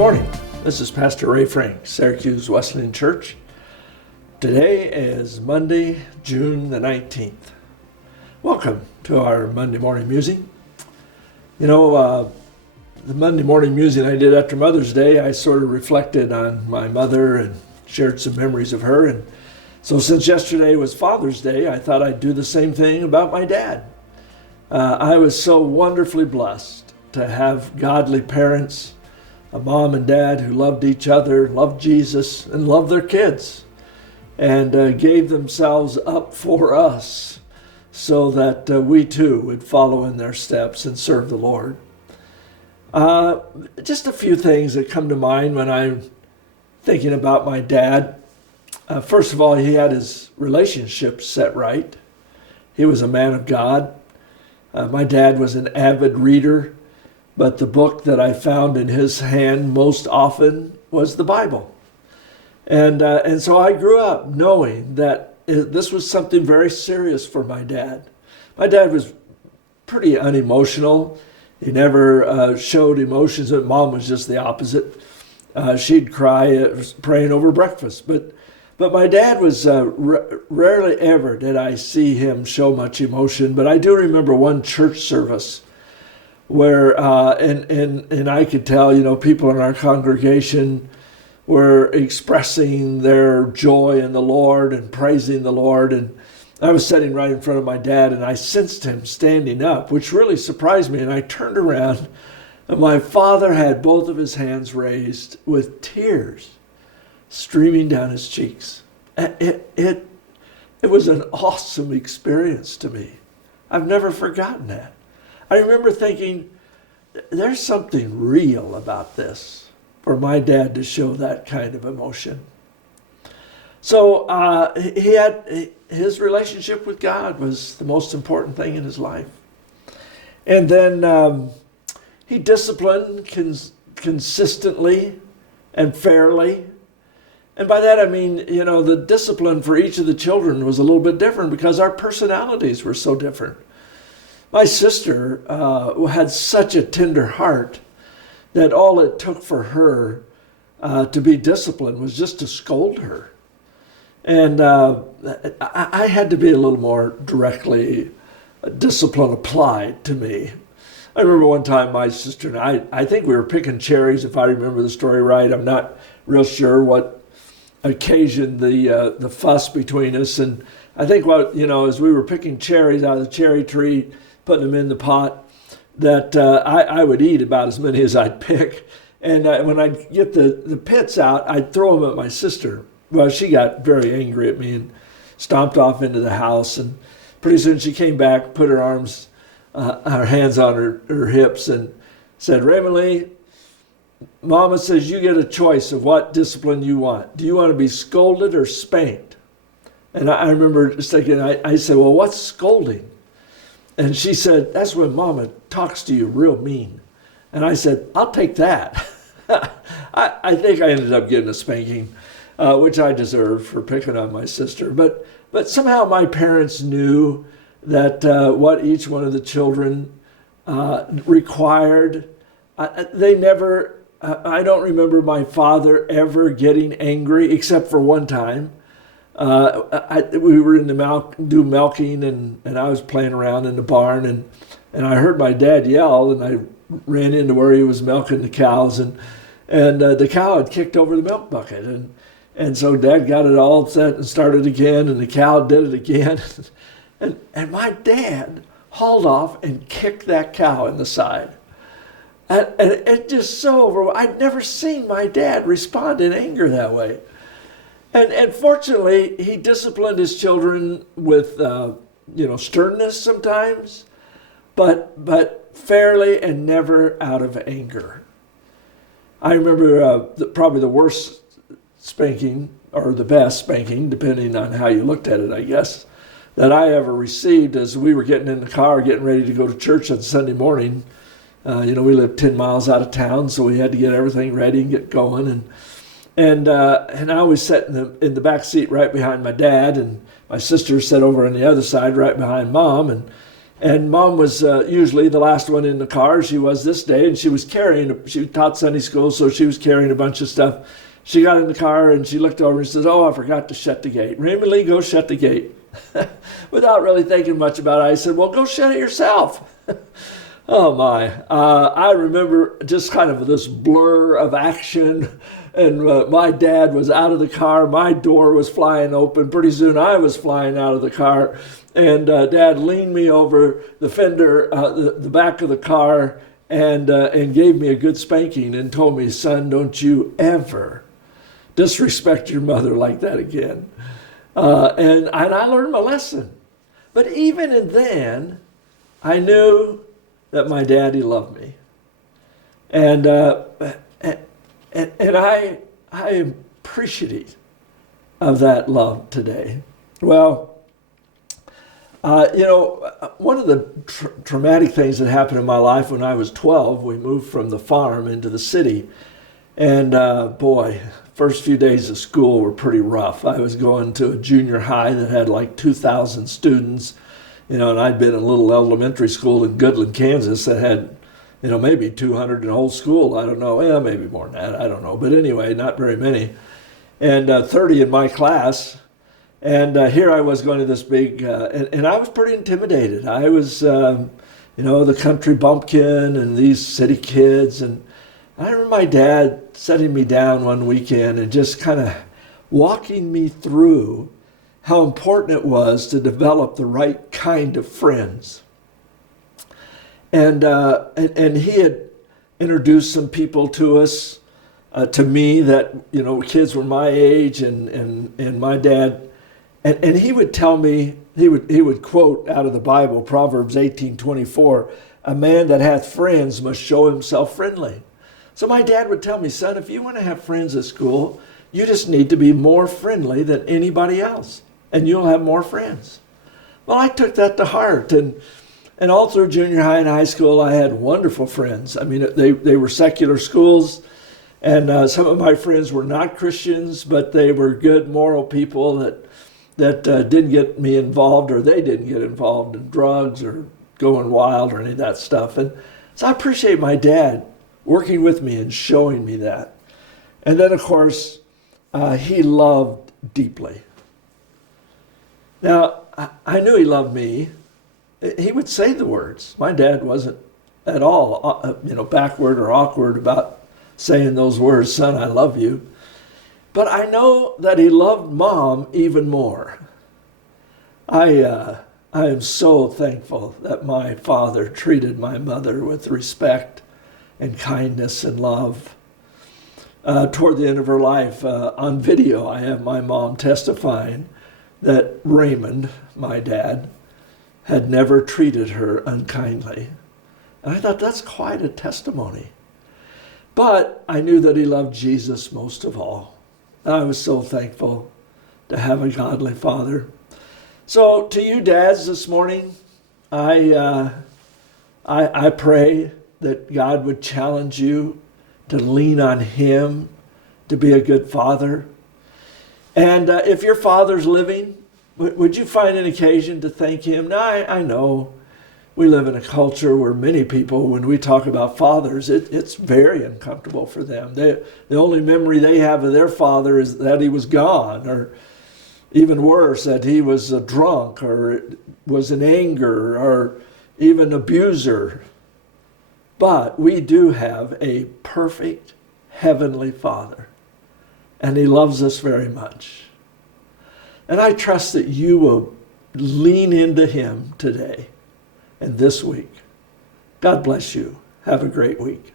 morning. This is Pastor Ray Frank, Syracuse Wesleyan Church. Today is Monday, June the 19th. Welcome to our Monday morning musing. The Monday morning musing I did after Mother's Day, I sort of reflected on my mother and shared some memories of her. And so since yesterday was Father's Day, I thought I'd do the same thing about my dad. I was so wonderfully blessed to have godly parents, a mom and dad who loved each other, loved Jesus, and loved their kids, and gave themselves up for us so that we too would follow in their steps and serve the Lord. Just a few things that come to mind when I'm thinking about my dad. First of all, he had his relationships set right. He was a man of God. My dad was an avid reader, but the book that I found in his hand most often was the Bible. And so I grew up knowing that this was something very serious for my dad. My dad was pretty unemotional. He never showed emotions. Mom was just the opposite. She'd cry praying over breakfast. But my dad was rarely ever did I see him show much emotion. But I do remember one church service where, and I could tell, people in our congregation were expressing their joy in the Lord and praising the Lord. And I was sitting right in front of my dad, and I sensed him standing up, which really surprised me. And I turned around, and my father had both of his hands raised with tears streaming down his cheeks. It was an awesome experience to me. I've never forgotten that. I remember thinking, there's something real about this for my dad to show that kind of emotion. So he had his relationship with God was the most important thing in his life. And then he disciplined consistently and fairly. And by that I mean, the discipline for each of the children was a little bit different because our personalities were so different. My sister had such a tender heart that all it took for her to be disciplined was just to scold her. And I had to be a little more directly discipline applied to me. I remember one time my sister and I think we were picking cherries, if I remember the story right. I'm not real sure what occasioned the fuss between us. And I think as we were picking cherries out of the cherry tree, putting them in the pot, that I would eat about as many as I'd pick. And when I'd get the pits out, I'd throw them at my sister. Well, she got very angry at me and stomped off into the house. And pretty soon she came back, put her hands on her hips and said, "Raymond Lee, Mama says you get a choice of what discipline you want. Do you want to be scolded or spanked?" And I remember just thinking, I said, "Well, what's scolding?" And she said, "That's when Mama talks to you real mean." And I said, "I'll take that." I think I ended up getting a spanking, which I deserved for picking on my sister. But somehow my parents knew that what each one of the children required. They never, I don't remember my father ever getting angry, except for one time. We were in the milking, and I was playing around in the barn, and I heard my dad yell, and I ran into where he was milking the cows, and the cow had kicked over the milk bucket, and so Dad got it all set and started again, and the cow did it again, and my dad hauled off and kicked that cow in the side. And it just so overwhelming. I'd never seen my dad respond in anger that way. And fortunately, he disciplined his children with, sternness sometimes, but fairly and never out of anger. I remember probably the worst spanking, or the best spanking, depending on how you looked at it, I guess, that I ever received as we were getting in the car, getting ready to go to church on Sunday morning. We lived 10 miles out of town, so we had to get everything ready and get going. And I always sat in the back seat right behind my dad, and my sister sat over on the other side right behind Mom. And Mom was usually the last one in the car. She was this day, and she taught Sunday school, so she was carrying a bunch of stuff. She got in the car, and she looked over and said, "Oh, I forgot to shut the gate. Raymond Lee, go shut the gate." Without really thinking much about it, I said, "Well, go shut it yourself." Oh my. I remember just kind of this blur of action, and my dad was out of the car. My door was flying open. Pretty soon I was flying out of the car, and Dad leaned me over the fender, the back of the car, and gave me a good spanking and told me, "Son, don't you ever disrespect your mother like that again." And I learned my lesson. But even then, I knew that my daddy loved me, and I am appreciative of that love today. Well, one of the traumatic things that happened in my life when I was 12, we moved from the farm into the city, and boy, first few days of school were pretty rough. I was going to a junior high that had like 2,000 students. And I'd been in a little elementary school in Goodland, Kansas that had, maybe 200 in the whole school. I don't know. Yeah, maybe more than that. I don't know. But anyway, not very many. And 30 in my class. And here I was going to this big, and I was pretty intimidated. I was, the country bumpkin and these city kids. And I remember my dad setting me down one weekend and just kind of walking me through how important it was to develop the right kind of friends. And he had introduced some people to us, to me, that, kids were my age, and my dad, and he would tell me, he would quote out of the Bible, Proverbs 18:24, "A man that hath friends must show himself friendly." So my dad would tell me, "Son, if you want to have friends at school, you just need to be more friendly than anybody else, and you'll have more friends." Well, I took that to heart, and all through junior high and high school, I had wonderful friends. I mean, they were secular schools, and some of my friends were not Christians, but they were good, moral people that didn't get me involved, or they didn't get involved in drugs or going wild or any of that stuff. And so I appreciate my dad working with me and showing me that. And then, of course, he loved deeply. Now, I knew he loved me. He would say the words. My dad wasn't at all, backward or awkward about saying those words, "Son, I love you." But I know that he loved Mom even more. I am so thankful that my father treated my mother with respect and kindness and love. Toward the end of her life, on video, I have my mom testifying that Raymond, my dad, had never treated her unkindly. And I thought, that's quite a testimony. But I knew that he loved Jesus most of all. I was so thankful to have a godly father. So to you dads this morning, I pray that God would challenge you to lean on him to be a good father. And if your father's living, would you find an occasion to thank him? Now, I know we live in a culture where many people, when we talk about fathers, it's very uncomfortable for them. The only memory they have of their father is that he was gone, or even worse, that he was a drunk, or was in anger, or even abuser. But we do have a perfect heavenly Father, and he loves us very much. And I trust that you will lean into him today and this week. God bless you. Have a great week.